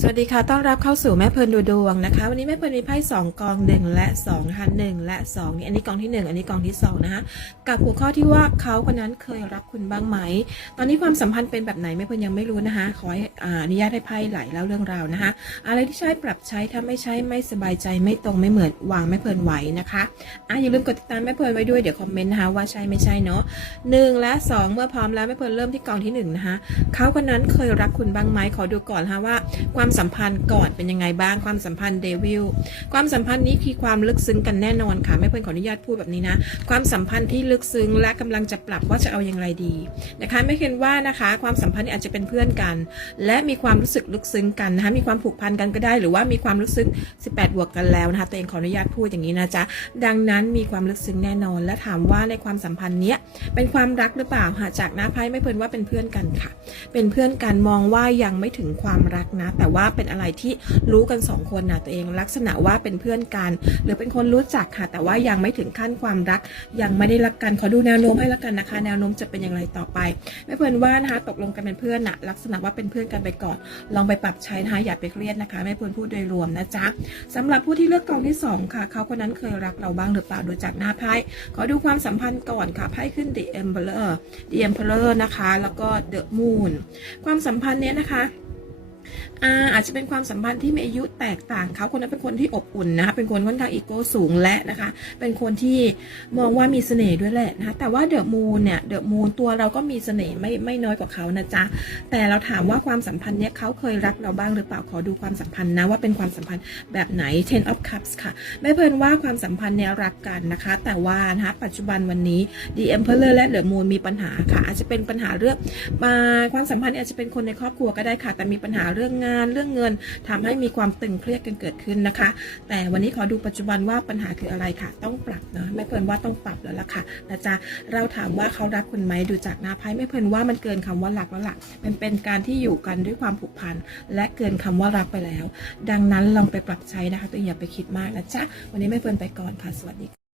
สวัสดีค่ะ ต้อนรับเข้าสู่แม่เพลินดูดวงนะคะ วันนี้แม่เพลินมีไพ่สองกองหนึ่งและสองนะคะหนึ่งและสองนี่อันนี้กองที่หนึ่งอันนี้กองที่สองนะคะ กับหัวข้อที่ว่าเขาคนนั้นเคยรักคุณบ้างไหม ตอนนี้ความสัมพันธ์เป็นแบบไหนแม่เพลินยังไม่รู้นะคะ ขออ่านุญาตให้ไพ่ไหลเล่าเรื่องราวนะคะ อะไรที่ใช้ปรับใช้ถ้าไม่ใช้ไม่สบายใจไม่ตรงไม่เหมือนวางแม่เพลินไว้นะคะอะอย่าลืมกดติดตามแม่เพลินไว้ด้วยเดี๋ยวคอมเมนต์นะคะว่าใช่ไม่ใช่เนาะหนึ่งและสองเมื่อพร้อมแล้วแม่เพลินเริ่มที่กองที่หนึ่งนะคะเขาคนนั้นเคยรักคุณบ้างไหมขอดูก่อนนะคะว่าความสัมพันธ์ก่อนเป็นยังไงบ้างความสัมพันธ์เดวิลความสัมพันธ์นี้คือความลึกซึ้งกันแน่นอนค่ะไม่เพื่อนขออนุญาตพูดแบบนี้นะความสัมพันธ์ที่ลึกซึ้งและกำลังจะปรับว่าจะเอาอย่างไรดีนะคะไม่เห็นว่านะคะความสัมพันธ์นี้อาจจะเป็นเพื่อนกัน และมีความรู้สึกลึกซึ้งกันนะคะมีความผูกพันกันก็ได้ หรือว่ามีความรู้สึก18 บวกกันแล้วนะคะตัวเองขออนุญาตพูดอย่างนี้นะจ๊ะดังนั้นมีความลึกซึ้งแน่นอน และถามว่าในความสัมพันธ์เนี้ยเป็นความรักหรือเปล่าหาจากหน้าไพ่ไม่เพื่อนว่าเป็นเพื่อนกันค่ะ เป็นเพื่อนกันมองว่ายังไม่ถึงความรักนะ แต่ว่าเป็นอะไรที่รู้กันสองคนนะตัวเองลักษณะว่าเป็นเพื่อนกัน หรือเป็นคนรู้จักค่ะ แต่ว่ายังไม่ถึงขั้นความรัก ยังไม่ได้รักกันขอดูแนวโน้มให้ละกันนะคะ แนวโน้มจะเป็นอย่างไรต่อไปไม่เพื่อนว่านะคะตกลงกันเป็นเพื่อนนะลักษณะว่าเป็นเพื่อนกันไปก่อน ลองไปปรับใช้นะคะอย่าไปเครียดนะคะไม่เพื่อนพูดโดยรวมนะจ๊ะสำหรับผู้ที่เลือกกองที่สองค่ะเขาคนนั้นเคยรักเราบ้างหรือเปล่าดูจากหน้าไพ่ขอดูความสัมพันธ์ก่อนค่ะไพ่ขึ้น The Emperor The Emperor นะคะ แล้วก็ The Moon ความสัมพันธ์เนี้ยนะคะ อาอาจจะเป็นความสัมพันธ์ที่มีอายุแตกต่างเขาคนนั้นเป็นคนที่อบอุ่นนะคะเป็นคนค่อนข้างอีโก้สูงและนะคะ เป็นคนที่มองว่ามีเสน่ห์ด้วยแหละนะคะแต่ว่าเดอะมูนเนี่ยเดอะมูนตัวเราก็มีเสน่ห์ไม่ไม่น้อยกว่าเขานะจ๊ะแต่เราถามว่าความสัมพันธ์เนี้ยเขาเคยรักเราบ้างหรือเปล่าขอดูความสัมพันธ์นะว่าเป็นความสัมพันธ์แบบไหน Ten of Cups ค่ะไม่เพลินว่าความสัมพันธ์เนี้ยรักกันนะคะ แต่ว่านะคะปัจจุบันวันนี้ The Emperor และ The Moon มีปัญหาค่ะ อาจจะเป็นปัญหาเรื่องมาความสัมพันธ์อาจจะเป็นคนในครอบครัวก็ได้ค่ะ แต่มีปัญหาเรื่องงานเรื่องเงินทำให้มีความตึงเครียดกันเกิดขึ้นนะคะ แต่วันนี้ขอดูปัจจุบันว่าปัญหาคืออะไรค่ะ ต้องปรับเนาะไม่เพลินว่าต้องปรับแล้วล่ะค่ะนะจ๊ะเราถามว่าเขารักคุณไหมดูจากหน้าไพ่ไม่เพลินว่ามันเกินคำว่ารักแล้วล่ะมันเป็นการที่อยู่กันด้วยความผูกพันและเกินคำว่ารักไปแล้ว ดังนั้นลองไปปรับใช้นะคะตัวเองอย่าไปคิดมากนะจ๊ะวันนี้ไม่เพลินไปก่อนค่ะสวัสดี